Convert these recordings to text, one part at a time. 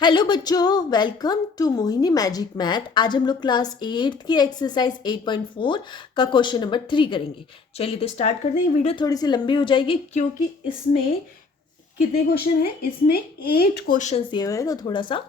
Hello बच्चों, welcome to Mohini magic math. आज हम लोग क्लास 8 की एक्सरसाइज 8.4 का क्वेश्चन नंबर 3 करेंगे। चलिए तो स्टार्ट करते हैं। वीडियो थोड़ी सी लंबी हो जाएगी क्योंकि इसमें कितने क्वेश्चन हैं? इसमें 8 क्वेश्चन दिए हुए हैं तो थोड़ा सा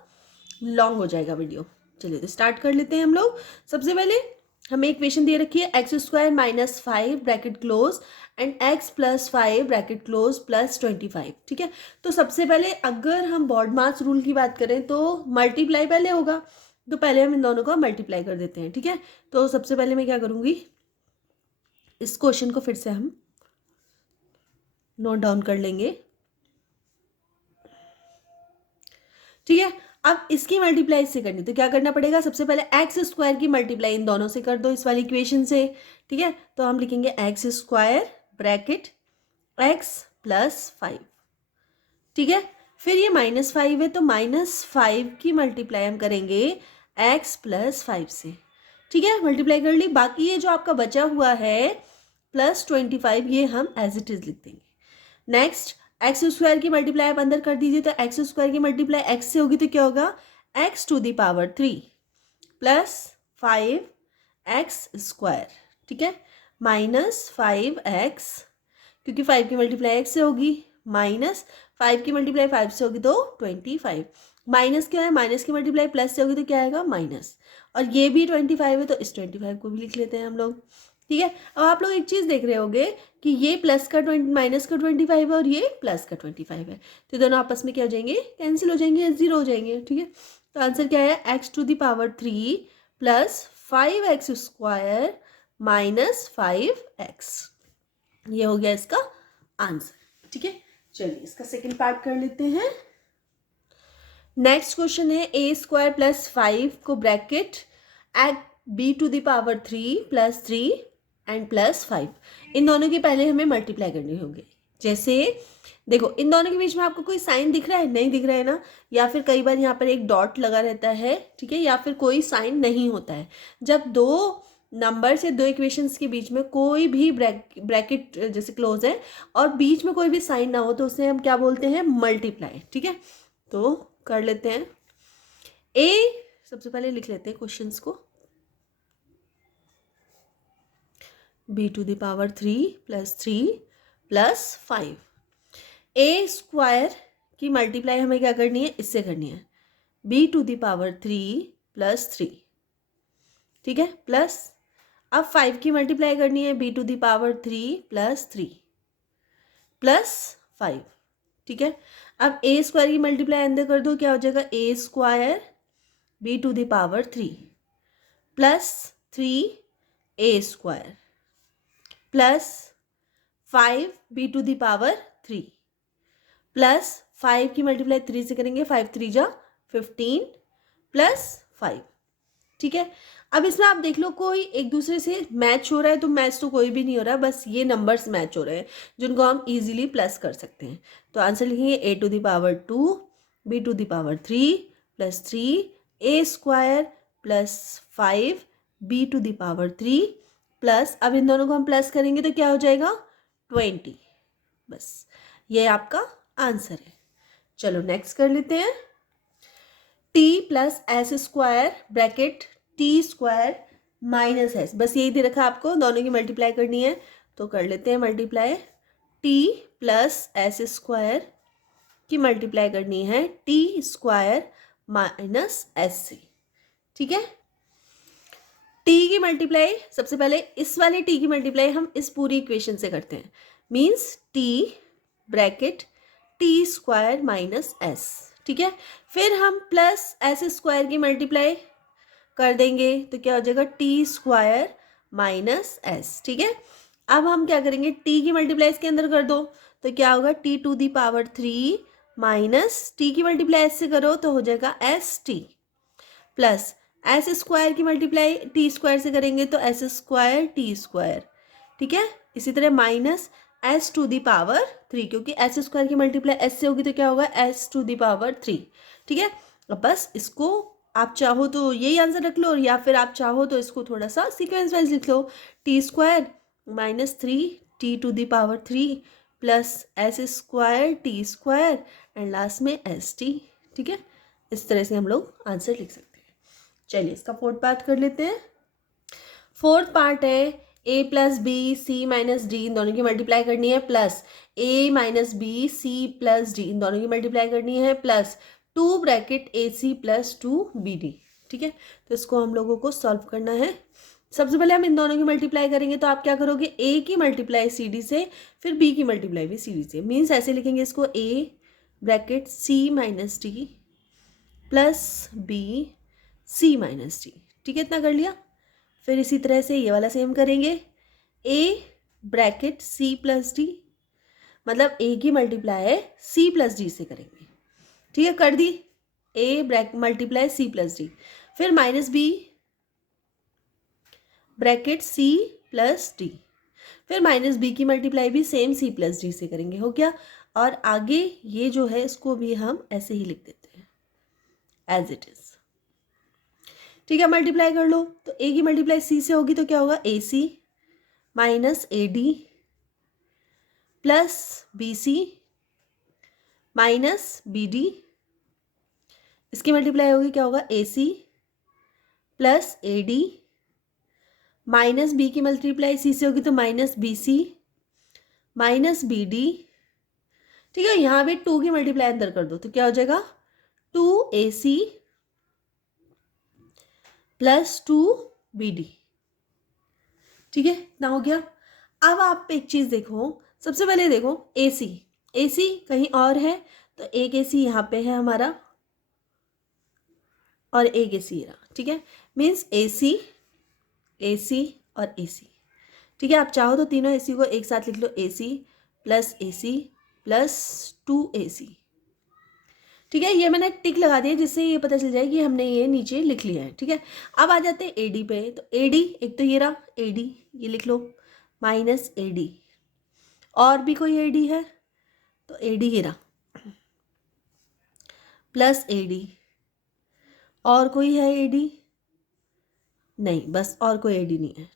लॉन्ग हो जाएगा वीडियो। चलिए तो स्टार्ट कर लेते हैं हम लोग। सबसे पहले हमें इक्वेशन दे रखी है x² - 5 bracket close and x + 5 bracket close plus 25। ठीक है, तो सबसे पहले अगर हम बॉड मास रूल की बात करें तो मल्टीप्लाई पहले होगा, तो पहले हम इन दोनों का मल्टीप्लाई कर देते हैं। ठीक है, तो सबसे पहले मैं क्या करूँगी, इस क्वेश्चन को फिर से हम नोट डाउन कर लेंगे। ठीक है, अब इसकी मल्टीप्लाई इससे करनी, तो क्या करना पड़ेगा? सबसे पहले x² की मल्टीप्लाई इन दोनों से कर दो, इस वाली इक्वेशन से। ठीक है, तो हम लिखेंगे x² ब्रैकेट x + 5। ठीक है, फिर ये -5 है तो -5 की मल्टीप्लाई हम करेंगे x + 5 से। ठीक है, मल्टीप्लाई कर ली। बाकी ये जो आपका बचा हुआ है +25, ये हम एज इट इज लिख देंगे। नेक्स्ट, x² की मल्टीप्लाई आप अंदर कर दीजिए, तो x² की मल्टीप्लाई x से होगी तो क्या होगा? x⁻³ plus 5x²। ठीक है, -5x, क्योंकि 5 की मल्टीप्लाई x से होगी, -5 की मल्टीप्लाई 5 से होगी तो 25। माइनस क्या है? माइनस की मल्टीप्लाई प्लस से होगी तो क्या आएगा? माइनस। और ये भी 25 है तो इस 25 को भी लिख लेते हैं हम लोग। ठीक है, अब आप लोग एक चीज़ देख रहे होंगे कि ये प्लस का 20 माइनस का 25 है और ये प्लस का 25 है, तो दोनों आपस में क्या हो जाएंगे? कैंसिल हो जाएंगे, 0 हो जाएंगे। ठीक है, तो आंसर क्या है? x⁻³ plus 5x² minus 5x। ये हो गया इसका आंसर। ठीक है, चलिए इसका सेकंड पार्ट कर लेते हैं। नेक्स्ट क्वेश्चन है a² + 5 को bracket b⁻³ plus 3 and plus 5, इन दोनों की पहले हमें मल्टीप्लाई करनी होगी। जैसे देखो, इन दोनों के बीच में आपको कोई साइन दिख रहा है? नहीं दिख रहा है ना, या फिर कई बार यहाँ पर एक डॉट लगा रहता है। ठीक है, या फिर कोई साइन नहीं होता है। जब दो नंबर्स या दो इक्वेशंस के बीच में कोई भी ब्रैकेट जैसे क्लोज है और बीच में कोई भी साइन ना हो तो उसे हम क्या बोलते हैं? मल्टीप्लाई। ठीक है, तो कर लेते हैं। ए, सबसे पहले लिख लेते हैं क्वेश्चंस को। b⁻³ plus 3 plus 5। a² की मल्टीप्लाई हमें क्या करनी है? इससे करनी है, b⁻³ प्लस 3। ठीक है, प्लस अब 5 की मल्टीप्लाई करनी है b⁻³ प्लस 3 प्लस 5। ठीक है, अब a² की मल्टीप्लाई अंदर कर दो, क्या हो जाएगा? a² b⁻³ plus 3a² plus 5 b⁻³ plus 5 की मल्टीप्लाई 3 से करेंगे, 5 3 जा 15 प्लस 5। ठीक है, अब इसमें आप देख लो कोई एक दूसरे से मैच हो रहा है, तो मैच तो कोई भी नहीं हो रहा, बस ये नंबर्स मैच हो रहे हैं जिनको हम इजीली प्लस कर सकते हैं। तो आंसर लिखेंगे a⁻² b⁻³ plus 3a² plus 5 b⁻³ plus, अब इन दोनों को हम प्लस करेंगे तो क्या हो जाएगा? 20। बस ये आपका आंसर है। चलो नेक्स्ट कर लेते हैं। t plus s² bracket t² minus s, बस यही दे रखा आपको, दोनों की मल्टीप्लाई करनी है तो कर लेते हैं मल्टीप्लाई। t प्लस s² की मल्टीप्लाई करनी है t² माइनस s से। ठीक है, t की मल्टीप्लाई सबसे पहले इस वाले t की मल्टीप्लाई हम इस पूरी इक्वेशन से करते हैं, means t bracket t² minus s। ठीक है, फिर हम प्लस s² की मल्टीप्लाई कर देंगे तो क्या हो जाएगा? t² minus s। ठीक है, अब हम क्या करेंगे? t की मल्टीप्लाई इसके अंदर कर दो तो क्या होगा? t⁻³ माइनस t की मल्टीप्लाई s से करो तो हो जाएगा st प्लस s² की मल्टीप्लाई t² से करेंगे तो s² t²। ठीक है, इसी तरह माइनस s⁻3, क्योंकि s² की मल्टीप्लाई s से होगी तो क्या होगा? s⁻3। ठीक है, अब बस इसको आप चाहो तो यही आंसर रख लो, या फिर आप चाहो तो इसको थोड़ा सा सीक्वेंस वाइज लिख लो, t² minus 3 t⁻3 plus s² t² and last में st। ठीक है, इस तरह से हम लोग आंसर लिख सकते हैं। चलिए इसका फोर्थ पार्ट कर लेते हैं। फोर्थ पार्ट है a plus B C minus D, इन दोनों की मल्टीप्लाई करनी है, plus a minus B C plus D, इन दोनों की मल्टीप्लाई करनी है, plus 2 bracket A C plus 2 B D. ठीक है, तो इसको हम लोगों को सॉल्व करना है। सबसे पहले हम इन दोनों की मल्टीप्लाई करेंगे, तो आप क्या करोगे, a की मल्टीप्लाई सी डी से, फिर b की मल्टीप्लाई भी सी डी से, मीन्स ऐसे लिखेंगे इसको a bracket c minus d plus B C minus d. ठीक है, इतना कर लिया। फिर इसी तरह से ये वाला सेम करेंगे, a bracket c plus D, मतलब a की मल्टीप्लाई है c प्लस डी से करेंगे। ठीक है, कर दी, a bracket multiply c plus D, फिर minus b bracket c plus D, फिर माइनस b की मल्टीप्लाई भी सेम c प्लस डी से करेंगे। हो गया। और आगे ये जो है इसको भी हम ऐसे ही लिख देते हैं एज इट इज। ठीक है, मल्टीप्लाई कर लो, तो a की मल्टीप्लाई c से होगी तो क्या होगा, A C minus A D plus B C minus B D, इसकी मल्टीप्लाई होगी क्या होगा, A C plus A D, minus B की मल्टीप्लाई सी से होगी तो माइनस बी सी माइनस बी डी। ठीक है, यहाँ पे 2 की मल्टीप्लाई अंदर कर दो तो क्या हो जाएगा, 2ac प्लस 2bd। ठीक है, ना हो गया। अब आप एक चीज़ देखो, सबसे पहले देखो ac कहीं और है, तो एक ac यहाँ पे है हमारा और एक ac ये रहा। ठीक है, मीन्स ac और ac। ठीक है, आप चाहो तो तीनों ac को एक साथ लिख लो, ac प्लस 2ac। ठीक है, ये मैंने टिक लगा दिया जिससे ये पता चल जाए कि हमने ये नीचे लिख लिया है। ठीक है, अब आ जाते हैं एडी पे, तो एडी एक तो ये रहा एडी, ये लिख लो माइनस एडी, और भी कोई एडी है तो एडी ये रहा प्लस एडी, और कोई है एडी नहीं, बस और कोई एडी नहीं है।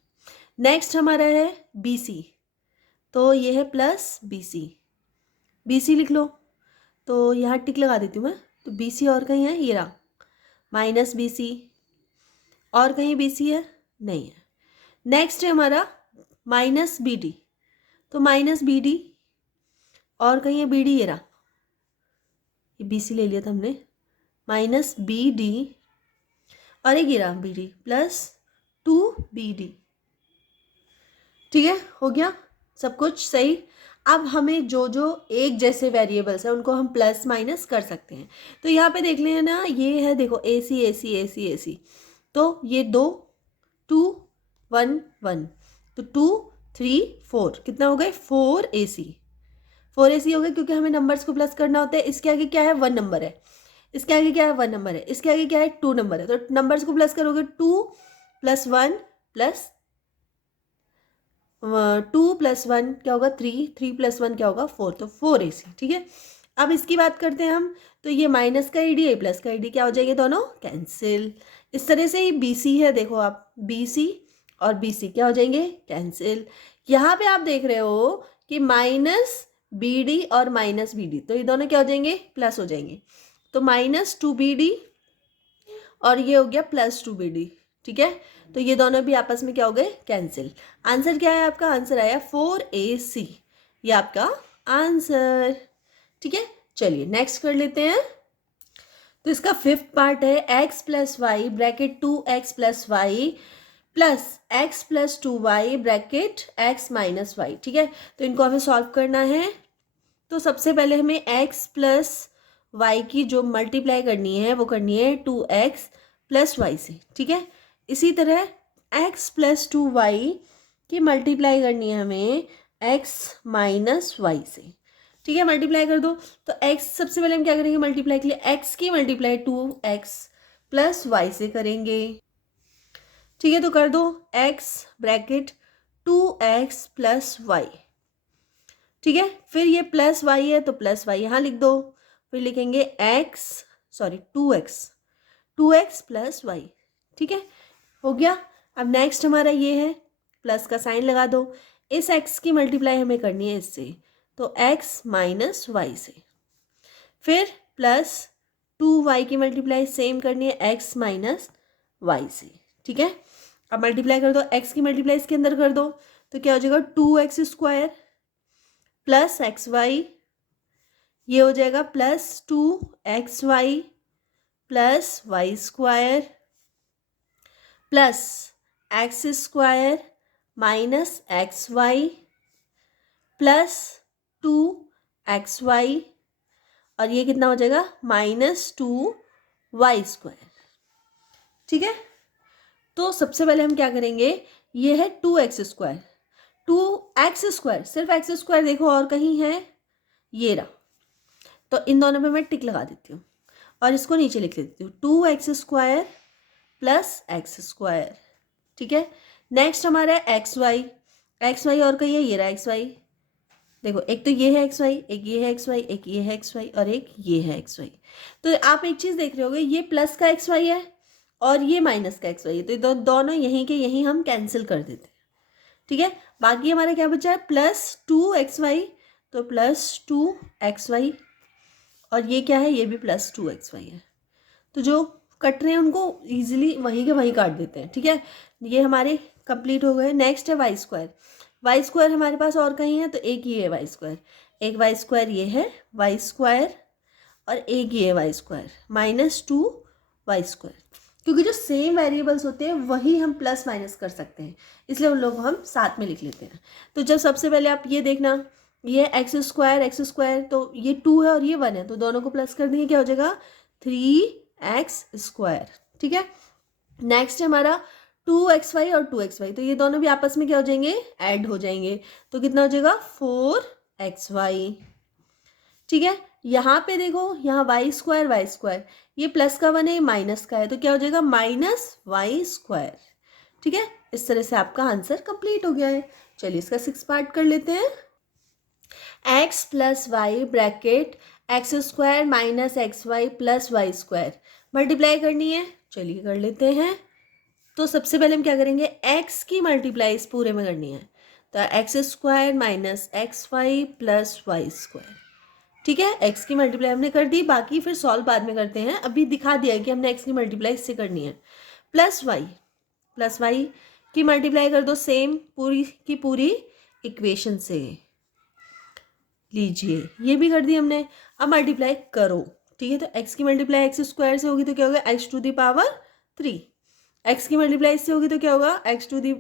नेक्स्ट हमारा है बीसी, तो ये है प्लस बीसी लिख लो, तो यहाँ टिक लगा देती हूँ मैं, तो BC और कहीं है, ये रहा माइनस BC, और कहीं BC है नहीं है। नेक्स्ट है हमारा माइनस BD, तो माइनस BD, और कहीं है BD, ये रहा, ये BC ले लिया था हमने, माइनस BD, और एक ये रहा BD प्लस 2BD। ठीक है, हो गया सब कुछ सही। अब हमें जो जो एक जैसे वेरिएबल्स हैं उनको हम प्लस माइनस कर सकते हैं। तो यहाँ पे देख लें ना, ये है देखो AC, तो ये 2 2 1 1, तो 2 3 4 कितना हो गए, 4AC हो गए, क्योंकि हमें नंबर्स को प्लस करना होता है। इसके आगे क्या है, 1 नंबर है, इसके आगे क्या है, 1 नंबर है, इसके आगे क्या है, 2 नंबर है, तो नंबर्स को प्लस करोगे, 2 + 1 + 2 + 1 क्या होगा, 3 + 1 क्या होगा, 4, तो 4AC। ठीक है, अब इसकी बात करते हैं हम, तो ये माइनस का ईडी है प्लस का ईडी क्या हो जाएंगे, दोनों कैंसिल। इस तरह से ही BC है, देखो आप BC और BC क्या हो जाएंगे, कैंसिल। यहाँ पे आप देख रहे हो कि माइनस BD और माइनस BD, तो ये दोनों क्या हो जाएंगे, प्लस हो जाएंगे, तो माइनस 2BD और ये हो गया प्लस 2BD। ठीक है, तो ये दोनों भी आपस में क्या हो गए, कैंसिल। आंसर क्या है आपका, आंसर आया 4AC, ये आपका आंसर। ठीक है, चलिए नेक्स्ट कर लेते हैं। तो इसका फिफ्थ पार्ट है x + y bracket 2x + y plus x + 2y bracket x - y। ठीक है, तो इनको हमें सॉल्व करना है। तो सबसे पहले हमें x + y की जो मल्टीप्लाई करनी है वो करनी है 2x + y से। ठीक है, इसी तरह x + 2y की मल्टीप्लाई करनी है हमें x - y से। ठीक है, मल्टीप्लाई कर दो, तो x सबसे पहले हम क्या करेंगे मल्टीप्लाई के लिए, x की मल्टीप्लाई 2x + y से करेंगे। ठीक है, तो कर दो x ब्रैकेट 2x + y। ठीक है, फिर ये प्लस y है तो प्लस y यहाँ लिख दो, फिर लिखेंगे 2x + y। ठीक है, हो गया। अब नेक्स्ट हमारा ये है, प्लस का साइन लगा दो, इस x की मल्टीप्लाई हमें करनी है इससे, तो x - y से, फिर प्लस 2y की मल्टीप्लाई सेम करनी है x माइनस वाई से, ठीक है। अब मल्टीप्लाई कर दो, x की मल्टीप्लाई इसके अंदर कर दो तो क्या हो जाएगा 2x² प्लस XY, ये हो जाएगा plus 2XY plus y² plus x² minus XY plus 2XY, और ये कितना हो जाएगा -2y², ठीक है। तो सबसे पहले हम क्या करेंगे, ये है 2x², 2x², सिर्फ x² देखो और कहीं है, ये रहा, तो इन दोनों पे मैं टिक लगा देती हूँ और इसको नीचे लिख देती हूँ 2x² प्लस x², ठीक है। नेक्स्ट हमारा है XY, XY और कहीं है, ये रहा XY, देखो एक तो ये है XY, एक ये है XY, एक ये है XY और एक ये है XY। तो आप एक चीज़ देख रहे होगे, ये प्लस का XY है और ये माइनस का XY है, तो दोनों यहीं के यहीं हम कैंसिल कर देते हैं, ठीक है। बाकी हमारा क्या बचा है +2XY, तो +2XY, और ये क्या है, ये भी +2XY है। तो जो कट रहे हैं उनको ईजिली वहीं के वहीं काट देते हैं, ठीक है। ये हमारे कंप्लीट हो गए। नेक्स्ट है y², y² हमारे पास और कहीं है, तो एक ये है y², एक y² ये है y² और एक ये है y² -2y², क्योंकि जो सेम वेरिएबल्स होते हैं वही हम प्लस माइनस कर सकते हैं, इसलिए उन लोगों को हम साथ में लिख लेते हैं। तो जब सबसे पहले आप ये देखना, ये x², तो ये 2 है और ये 1 है, तो दोनों को प्लस कर देंगे, क्या हो जाएगा 3x², ठीक है। नेक्स्ट है हमारा 2xy और 2xy, तो ये दोनों भी आपस में क्या हो जाएंगे, ऐड हो जाएंगे, तो कितना हो जाएगा 4xy, ठीक है। यहाँ पे देखो, यहाँ y², ये प्लस का 1 है, माइनस का है, तो क्या हो जाएगा -y², ठीक है। इस तरह से आपका आंसर कंप्लीट हो गया है। चलिए इसका 6 पार्ट कर लेते हैं। x plus y bracket x² minus XY plus y² multiply करनी है, चलिए कर लेते हैं। तो सबसे पहले हम क्या करेंगे, x की मल्टीप्लाई इस पूरे में करनी है, तो x² minus XY plus y², ठीक है। x की मल्टीप्लाई हमने कर दी, बाकी फिर सॉल्व बाद में करते हैं, अभी दिखा दिया है कि हमने x की मल्टीप्लाई इससे करनी है। प्लस y की मल्टीप्लाई कर दो सेम पूरी की पूरी इक्वेशन से, लीजिए ये भी कर दी हमने। अब मल्टीप्लाई करो, ठीक है। तो x की मल्टीप्लाई x² से होगी तो क्या होगा x⁻3, x की मल्टीप्लाई इससे होगी तो क्या होगा x², क्योंकि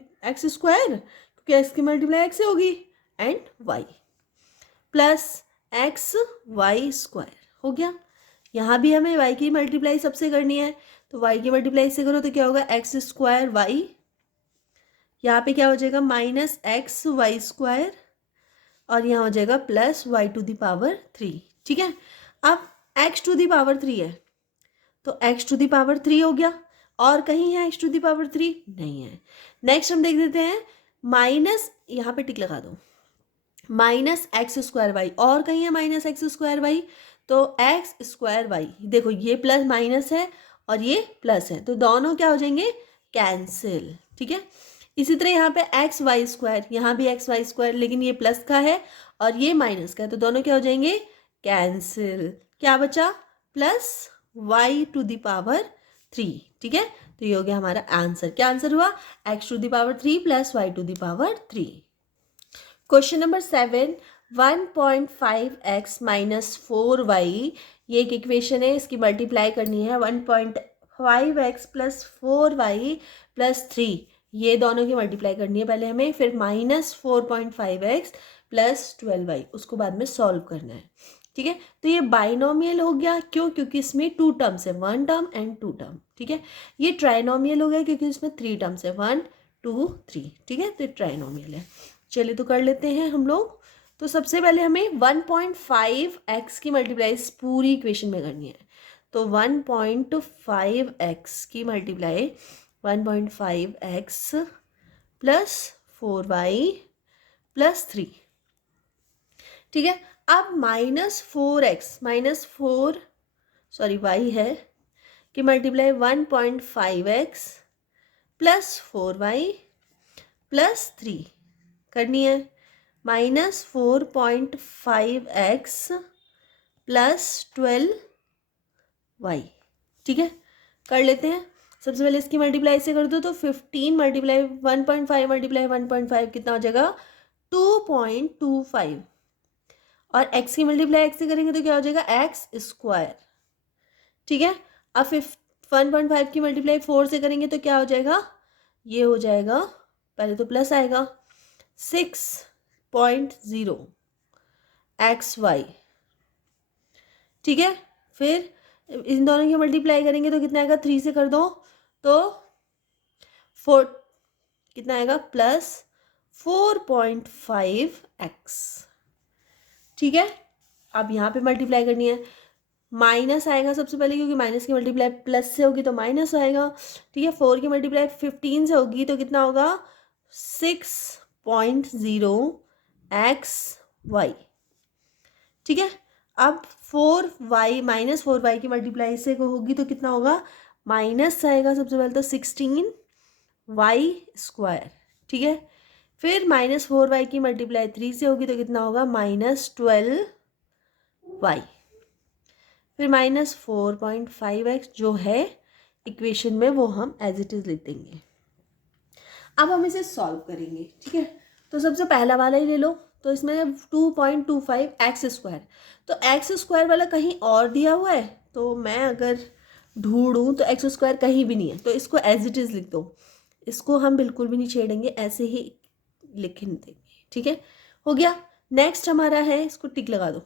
x की मल्टीप्लाई x से होगी, एंड y प्लस XY² हो गया। यहाँ भी हमें y की मल्टीप्लाई सबसे करनी है, तो y की मल्टीप्लाई इससे करो तो क्या होगा x²y, यहाँ पे क्या हो जाएगा -XY², और यहाँ हो जाएगा +y⁻3, ठीक है। अब x⁻3 है, तो x⁻3 हो गया, और कहीं है x⁻3 नहीं है। नेक्स्ट हम देख देते हैं, माइनस, यहाँ पे टिक लगा दो, -x²y, और कहीं है -x²y, तो x²y, देखो ये प्लस माइनस है और ये प्लस है, तो दोनों क्या हो जाएंगे कैंसिल, ठीक है। इसी तरह यहाँ पे XY², यहाँ भी XY², लेकिन ये प्लस का है और ये माइनस का है, तो दोनों क्या हो जाएंगे कैंसिल, क्या बचा +y⁻3, ठीक है। तो ये हो गया हमारा आंसर। क्या आंसर हुआ, x⁻3 plus y⁻3। Question number 7, 1.5x minus 4y, ये एक इक्वेशन है, इसकी मल्टीप्लाई करनी है 1.5x प्लस 4y प्लस 3, ये दोनों की मल्टीप्लाई करनी है पहले हमें, फिर -4.5x प्लस 12y, उसको बाद में सॉल्व करना है, ठीक है। तो ये बाइनोमियल हो गया, क्यों, क्योंकि इसमें 2 टर्म्स है, 1 टर्म एंड 2 टर्म, ठीक है। ये ट्राइनोमियल हो गया क्योंकि इसमें 3 टर्म्स है, 1 2 3, ठीक है, तो ट्राइनोमियल है। चलिए तो कर लेते हैं हम लोग। तो सबसे पहले हमें 1.5x की मल्टीप्लाई इस पूरी इक्वेशन में करनी है, तो 1.5x की multiply 1.5x plus 4y plus 3, ठीक है। अब -4y है कि multiply 1.5x plus 4y plus 3 करनी है, -4.5x प्लस 12y y। ठीक है, कर लेते हैं। सबसे पहले इसकी मल्टीप्लाई से कर दो तो 15 मल्टीप्लाई 1.5 मल्टीप्लाई 1.5 कितना हो जाएगा 2.25। और x की मल्टीप्लाई x से करेंगे तो क्या हो जाएगा एक्स स्क्वायर। ठीक है, अब 1.5 की मल्टीप्लाई 4 से करेंगे तो क्या हो जाएगा, ये हो जाएगा, पहले तो प्लस आएगा 6.0 XY। ठीक है, फिर इन दोनों की मल्टीप्लाई करेंगे तो कितना आएगा, 3 से कर दो तो 4 कितना आएगा प्लस 4.5x। ठीक है, अब यहाँ पे मल्टीप्लाई करनी है, माइनस आएगा सबसे पहले क्योंकि माइनस की मल्टीप्लाई प्लस से होगी तो माइनस आएगा। ठीक है, 4 की मल्टीप्लाई 15 से होगी तो कितना होगा 6.0 XY। ठीक है, अब 4y माइनस 4y की मल्टीप्लाई से होगी तो कितना होगा, माइनस आएगा सबसे पहले तो 16y²। ठीक है, फिर माइनस 4y की मल्टीप्लाई 3 से होगी तो कितना होगा -12y। फिर माइनस 4.5x जो है इक्वेशन में वो हम एज इट इज लिख देंगे। अब हम इसे सॉल्व करेंगे। ठीक है, तो सबसे पहला वाला ही ले लो, तो इसमें 2.25 x²। तो x² वाला कहीं और दिया हुआ है, तो मैं अगर ढूंढूं तो x² कहीं भी नहीं है, तो इसको एज इट इज लिख दो। इसको हम बिल्कुल भी नहीं छेड़ेंगे, ऐसे ही लिख देंगे। ठीक है, हो गया। नेक्स्ट हमारा है, इसको टिक लगा दो,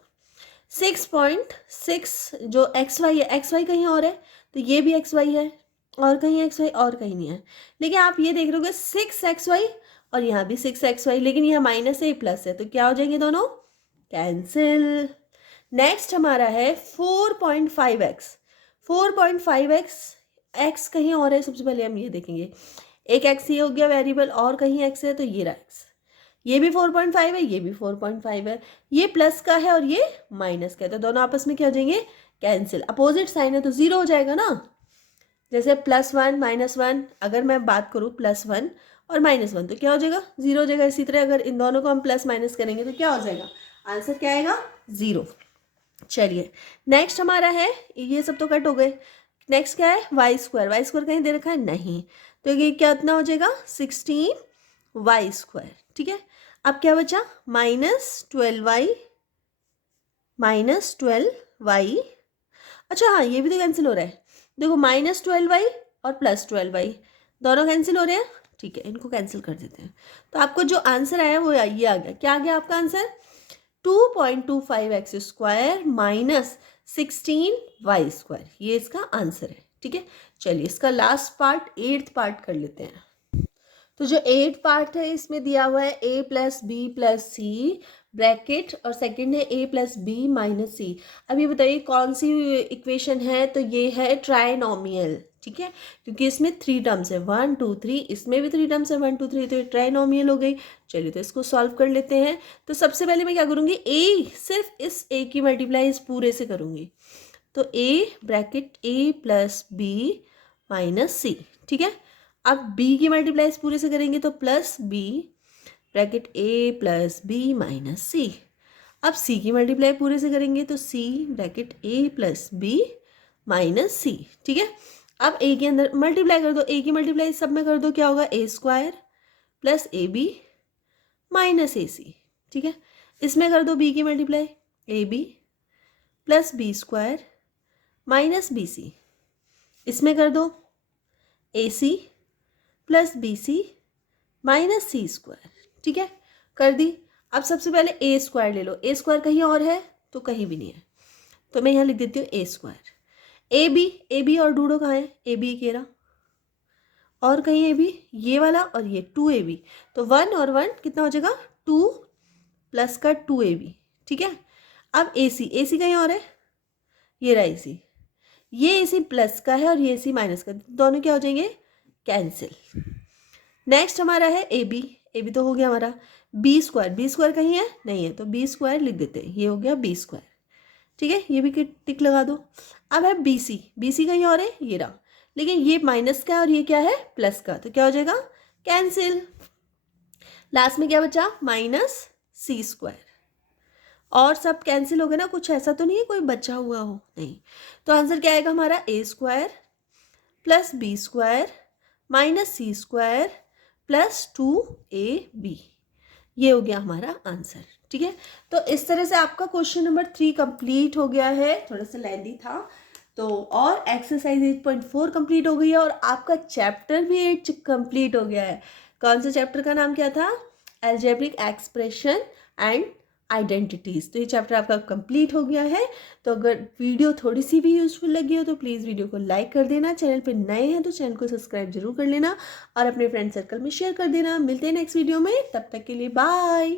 6.6 जो XY है, XY कहीं और है तो ये भी XY है, और कहीं XY और कहीं नहीं है। लेकिन आप ये देख रहे हो 6XY और यहाँ भी 6XY, लेकिन यहाँ माइनस है प्लस है, तो क्या हो जाएंगे दोनों, कैंसिल। नेक्स्ट हमारा है 4.5x। 4.5x x कहीं और है, सबसे पहले हम ये देखेंगे, एक x ये हो गया वेरिएबल और कहीं x है तो ये रहा x। ये भी 4.5 है, ये भी 4.5 है, ये प्लस का है और ये माइनस का है, तो दोनों आपस में क्या हो जाएंगे, कैंसिल। अपोजिट साइन है तो जीरो हो जाएगा ना, जैसे +1 -1, अगर मैं बात करूँ +1 और -1 तो क्या हो जाएगा, जीरो हो जाएगा। इसी तरह अगर इन दोनों को हम प्लस माइनस करेंगे तो क्या हो जाएगा, आंसर क्या आएगा, जीरो। चलिए नेक्स्ट हमारा है, ये सब तो कट हो गए। नेक्स्ट क्या है, y² y² कहीं दे रखा है नहीं, तो ये क्या इतना हो जाएगा 16y²। ठीक है, अब क्या बचा, -12y। अच्छा हाँ, ये भी तो कैंसिल हो रहा है, देखो -12y और +12y दोनों कैंसिल हो रहे हैं। ठीक है, इनको कैंसिल कर देते हैं, तो आपको जो आंसर आया वो ये आ गया। क्या आ गया आपका आंसर, 2.25x² -16y², ये इसका आंसर है। ठीक है, चलिए इसका लास्ट पार्ट 8th पार्ट कर लेते हैं। तो जो 8th पार्ट है इसमें दिया हुआ है a + b + c ब्रैकेट, और सेकंड है a + b - c। अब ये बताइए कौन सी इक्वेशन है, तो ये है ट्राइनोमियल। ठीक है, क्योंकि इसमें 3 टर्म्स है, 1 2 3, इसमें भी 3 टर्म्स है 1 2 3, तो ये ट्राइनोमियल हो गई। चलिए तो इसको सॉल्व कर लेते हैं। तो सबसे पहले मैं क्या करूँगी, सिर्फ इस a की मल्टीप्लाई इस पूरे से करूँगी, तो a bracket a + b - c। ठीक है, अब b की मल्टीप्लाई इस पूरे से करेंगे तो +b bracket a + b - c। अब c की मल्टीप्लाई पूरे से करेंगे तो c bracket a + b - c। ठीक है, अब a के अंदर मल्टीप्लाई कर दो, a की मल्टीप्लाई सब में कर दो, क्या होगा a² + ab - ac। ठीक है, इसमें कर दो b की मल्टीप्लाई ab + b² - bc। इसमें कर दो ac + bc - c²। ठीक है, कर दी। अब सबसे पहले a² ले लो, a² कहीं और है तो कहीं भी नहीं है, तो मैं यहाँ लिख देती हूँ a²। ab और ढूंढो कहाँ है, ab केरा और कहीं ab, ये वाला और ये 2ab, तो 1 और 1 कितना हो जाएगा 2 + का 2ab। ठीक है, अब ac कहीं और है, ये रहा ac, ये ac प्लस का है और ये ac माइनस का, दोनों क्या हो जाएंगे, कैंसिल। नेक्स्ट हमारा है ab तो हो गया हमारा। b² कहीं है नहीं है, तो b² लिख देते हैं, ये हो गया b²। ठीक है, ये भी टिक लगा दो। अब है bc कहीं और है, ये रहा, लेकिन ये माइनस का है और ये क्या है प्लस का, तो क्या हो जाएगा, कैंसिल। लास्ट में क्या बचा, -c²। और सब कैंसिल हो गए ना, कुछ ऐसा तो नहीं है कोई बचा हुआ हो, नहीं। तो आंसर क्या आएगा हमारा, A square plus B square minus C square plus 2ab, ये हो गया हमारा आंसर। ठीक है, तो इस तरह से आपका क्वेश्चन नंबर 3 कंप्लीट हो गया है, थोड़ा सा लेंदी था तो। और एक्सरसाइज 8.4 कंप्लीट हो गई है और आपका चैप्टर भी 8 कंप्लीट हो गया है। कौन सा चैप्टर का नाम क्या था, अलजेब्रिक एक्सप्रेशन एंड आइडेंटिटीज। तो ये चैप्टर आपका कंप्लीट हो गया है। तो अगर वीडियो थोड़ी सी भी यूजफुल लगी हो तो प्लीज़ वीडियो को लाइक कर देना, चैनल पे नए हैं तो चैनल को सब्सक्राइब जरूर कर लेना और अपने फ्रेंड सर्कल में शेयर कर देना। मिलते हैं नेक्स्ट वीडियो में, तब तक के लिए बाय।